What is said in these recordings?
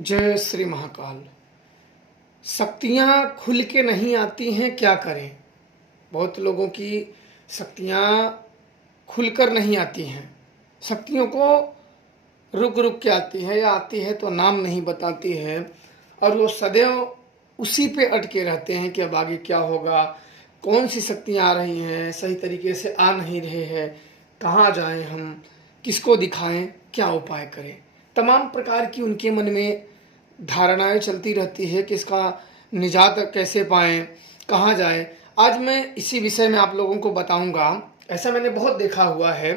जय श्री महाकाल। शक्तियाँ खुल के नहीं आती हैं, क्या करें। बहुत लोगों की शक्तियाँ खुलकर नहीं आती हैं। शक्तियों को रुक रुक के आती है या आती है तो नाम नहीं बताती है, और वो सदैव उसी पे अटके रहते हैं कि अब आगे क्या होगा, कौन सी शक्तियाँ आ रही हैं, सही तरीके से आ नहीं रहे हैं, कहाँ जाएं हम, किसको दिखाएं, क्या उपाय करें। तमाम प्रकार की उनके मन में धारणाएं चलती रहती है कि इसका निजात कैसे पाएं, कहाँ जाएं। आज मैं इसी विषय में आप लोगों को बताऊंगा। ऐसा मैंने बहुत देखा हुआ है,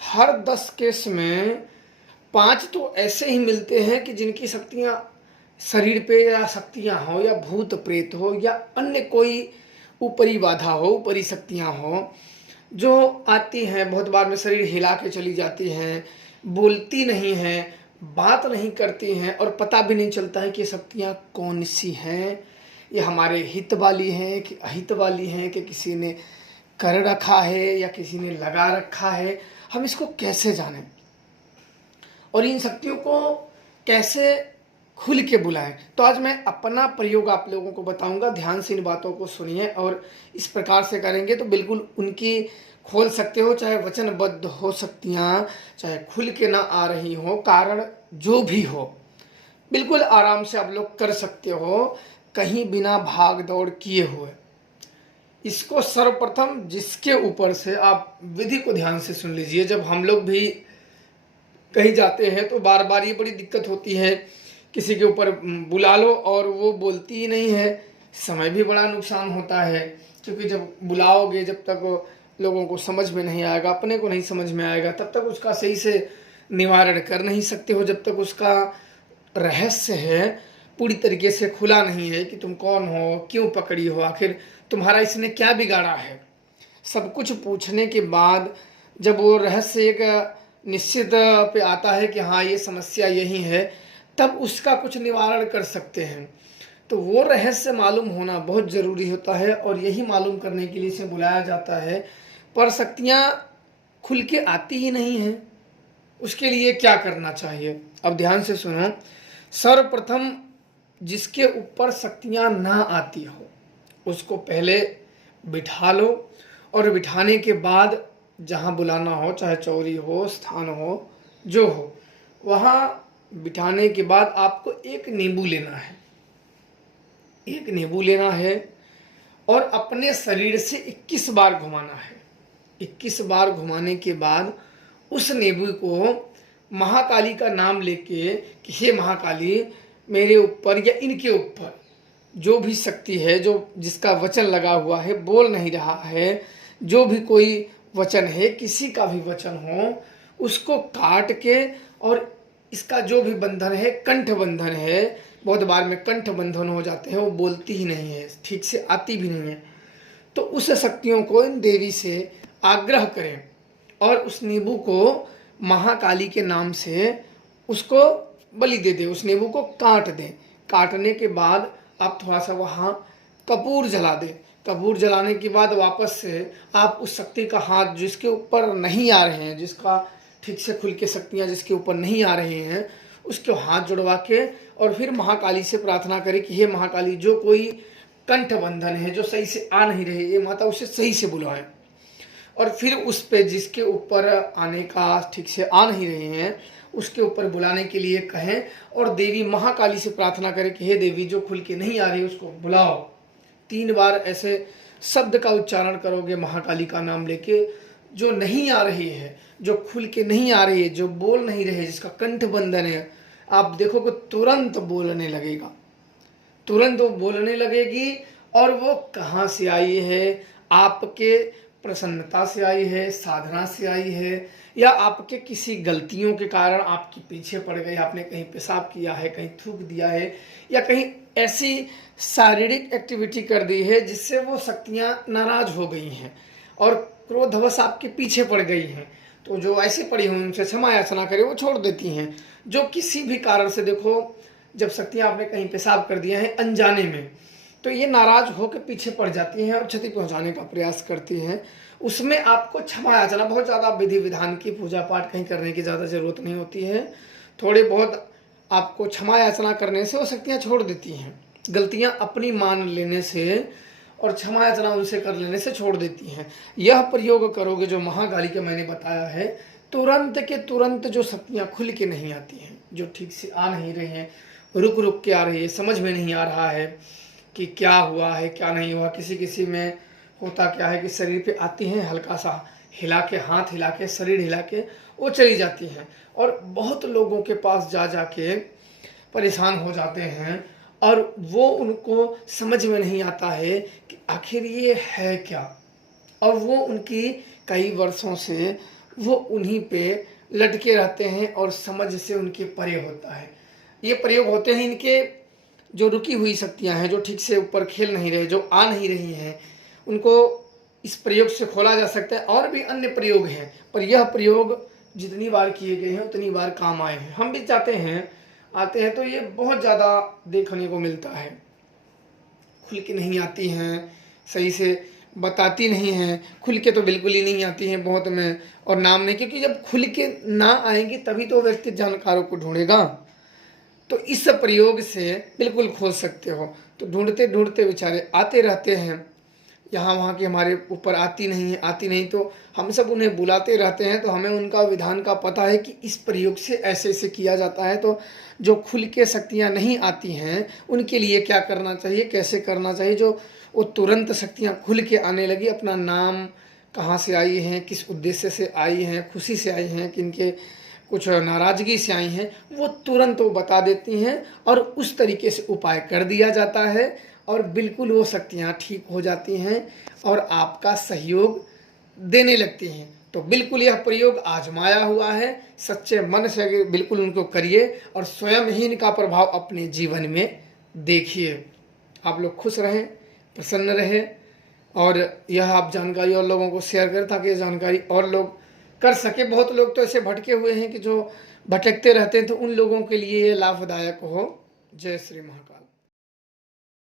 हर 10 केस में 5 तो ऐसे ही मिलते हैं कि जिनकी शक्तियाँ शरीर पे, या शक्तियाँ हो या भूत प्रेत हो या अन्य कोई ऊपरी बाधा हो, ऊपरी शक्तियाँ हो, जो आती हैं। बहुत बार में शरीर हिला के चली जाती हैं, बोलती नहीं हैं, बात नहीं करती हैं, और पता भी नहीं चलता है कि शक्तियाँ कौन सी हैं, ये हमारे हित वाली हैं कि अहित वाली हैं, कि किसी ने कर रखा है या किसी ने लगा रखा है। हम इसको कैसे जानें और इन शक्तियों को कैसे खुल के बुलाएं। तो आज मैं अपना प्रयोग आप लोगों को बताऊंगा। ध्यान से इन बातों को सुनिए, और इस प्रकार से करेंगे तो बिल्कुल उनकी खोल सकते हो। चाहे वचनबद्ध हो शक्तियाँ, चाहे खुल के ना आ रही हो, कारण जो भी हो, बिल्कुल आराम से आप लोग कर सकते हो, कहीं बिना भाग दौड़ किए हुए। इसको सर्वप्रथम जिसके ऊपर से आप विधि को ध्यान से सुन लीजिए। जब हम लोग भी कहीं जाते हैं तो बार बार ये बड़ी दिक्कत होती है, किसी के ऊपर बुला लो और वो बोलती ही नहीं है, समय भी बड़ा नुकसान होता है। क्योंकि जब बुलाओगे, जब तक लोगों को समझ में नहीं आएगा, अपने को नहीं समझ में आएगा, तब तक उसका सही से निवारण कर नहीं सकते हो। जब तक उसका रहस्य है पूरी तरीके से खुला नहीं है कि तुम कौन हो, क्यों पकड़ी हो, आखिर तुम्हारा इसने क्या बिगाड़ा है, सब कुछ पूछने के बाद जब वो रहस्य एक निश्चित पे आता है कि हाँ ये समस्या यही है, तब उसका कुछ निवारण कर सकते हैं। तो वो रहस्य मालूम होना बहुत ज़रूरी होता है, और यही मालूम करने के लिए इसे बुलाया जाता है। पर शक्तियाँ खुल के आती ही नहीं हैं, उसके लिए क्या करना चाहिए, अब ध्यान से सुनो। सर्वप्रथम जिसके ऊपर शक्तियाँ ना आती हो उसको पहले बिठा लो, और बिठाने के बाद जहाँ बुलाना हो, चाहे चौरी हो, स्थान हो, जो हो, वहाँ बिठाने के बाद आपको एक नींबू लेना है। एक नींबू लेना है और अपने शरीर से 21 बार घुमाना है। 21 बार घुमाने के बाद उस नींबू को महाकाली का नाम लेके कि हे महाकाली, मेरे ऊपर या इनके ऊपर जो भी शक्ति है, जो जिसका वचन लगा हुआ है, बोल नहीं रहा है, जो भी कोई वचन है, किसी का भी वचन हो, उसको काट के, और इसका जो भी बंधन है, कंठ बंधन है, बहुत बार में कंठ बंधन हो जाते हैं, वो बोलती ही नहीं है, ठीक से आती भी नहीं है, तो उस शक्तियों को इन देवी से आग्रह करें और उस नींबू को महाकाली के नाम से उसको बलि दे दें, उस नींबू को काट दें। काटने के बाद आप थोड़ा सा वहाँ कपूर जला दें। कपूर जलाने के बाद वापस से आप उस शक्ति का हाथ जिसके ऊपर नहीं आ रहे हैं, जिसका ठीक से खुल के शक्तियाँ जिसके ऊपर नहीं आ रही हैं, उसके हाथ जुड़वा के, और फिर महाकाली से प्रार्थना करें कि हे महाकाली, जो कोई कंठ बंधन है, जो सही से आ नहीं रहे, ये माता उसे सही से बुलाएं। और फिर उस पे जिसके ऊपर आने का ठीक से आ नहीं रहे हैं, उसके ऊपर बुलाने के लिए कहें, और देवी महाकाली से प्रार्थना करें कि हे देवी, जो खुल के नहीं आ रही उसको बुलाओ। 3 बार ऐसे शब्द का उच्चारण करोगे महाकाली का नाम लेके। जो नहीं आ रही है, जो खुल के नहीं आ रही है, जो बोल नहीं रहे, जिसका कंठ बंधन है, आप देखोगे तुरंत बोलने लगेगा, तुरंत वो बोलने लगेगी। और वो कहाँ से आई है, आपके प्रसन्नता से आई है, साधना से आई है, या आपके किसी गलतियों के कारण आपके पीछे पड़ गई, आपने कहीं पेशाब किया है, कहीं थूक दिया है, या कहीं ऐसी शारीरिक एक्टिविटी कर दी है जिससे वो शक्तियाँ नाराज हो गई हैं और क्रोधवश आपके पीछे पड़ गई हैं। तो जो ऐसी पड़ी हुई उनसे क्षमा याचना करे, वो छोड़ देती हैं। जो किसी भी कारण से, देखो जब शक्तियाँ आपने कहीं पेशाब कर दिया है अनजाने में, तो ये नाराज होकर पीछे पड़ जाती हैं और क्षति पहुंचाने का प्रयास करती हैं। उसमें आपको क्षमा याचना, बहुत ज़्यादा विधि विधान की पूजा पाठ कहीं करने की ज़्यादा ज़रूरत नहीं होती है। थोड़े बहुत आपको क्षमा याचना करने से वो शक्तियाँ छोड़ देती हैं। गलतियाँ अपनी मान लेने से और क्षमा याचना उनसे कर लेने से छोड़ देती हैं। यह प्रयोग करोगे जो महाकाली का मैंने बताया है, तुरंत के तुरंत जो शक्तियाँ खुल के नहीं आती हैं, जो ठीक से आ नहीं रही हैं, रुक रुक के आ रही है, समझ में नहीं आ रहा है कि क्या हुआ है क्या नहीं हुआ। किसी किसी में होता क्या है कि शरीर पे आती हैं, हल्का सा हिला के, हाथ हिला के, शरीर हिला के वो चली जाती हैं, और बहुत लोगों के पास जा जा के परेशान हो जाते हैं, और वो उनको समझ में नहीं आता है कि आखिर ये है क्या, और वो उनकी कई वर्षों से वो उन्हीं पे लटके रहते हैं और समझ से उनके परे होता है। ये प्रयोग होते हैं इनके, जो रुकी हुई शक्तियां हैं, जो ठीक से ऊपर खेल नहीं रहे, जो आ नहीं रही हैं, उनको इस प्रयोग से खोला जा सकता है। और भी अन्य प्रयोग हैं, पर यह प्रयोग जितनी बार किए गए हैं उतनी बार काम आए हैं। हम भी चाहते हैं, आते हैं तो ये बहुत ज़्यादा देखने को मिलता है। खुल के नहीं आती हैं, सही से बताती नहीं हैं, खुल के तो बिल्कुल ही नहीं आती हैं बहुत में, और नाम नहीं, क्योंकि जब खुल के ना आएंगी तभी तो व्यक्ति जानकारों को ढूंढेगा। तो इस प्रयोग से बिल्कुल खोज सकते हो। तो ढूंढते ढूंढते बेचारे आते रहते हैं, यहाँ वहाँ की हमारे ऊपर आती नहीं है, आती नहीं, तो हम सब उन्हें बुलाते रहते हैं। तो हमें उनका विधान का पता है कि इस प्रयोग से ऐसे ऐसे किया जाता है। तो जो खुल के शक्तियाँ नहीं आती हैं उनके लिए क्या करना चाहिए, कैसे करना चाहिए। जो वो तुरंत शक्तियाँ खुल के आने लगी, अपना नाम कहाँ से आई हैं, किस उद्देश्य से आई हैं, खुशी से आई हैं, किनके कुछ नाराज़गी से आई हैं, वो तुरंत वो बता देती हैं, और उस तरीके से उपाय कर दिया जाता है, और बिल्कुल वो शक्तियाँ ठीक हो जाती हैं और आपका सहयोग देने लगती हैं। तो बिल्कुल यह प्रयोग आजमाया हुआ है, सच्चे मन से बिल्कुल उनको करिए, और स्वयं ही इनका प्रभाव अपने जीवन में देखिए। आप लोग खुश रहें, प्रसन्न रहें, और यह आप जानकारी और लोगों को शेयर करें ताकि ये जानकारी और लोग कर सके। बहुत लोग तो ऐसे भटके हुए हैं कि जो भटकते रहते हैं, तो उन लोगों के लिए ये लाभदायक हो। जय श्री महाकाल।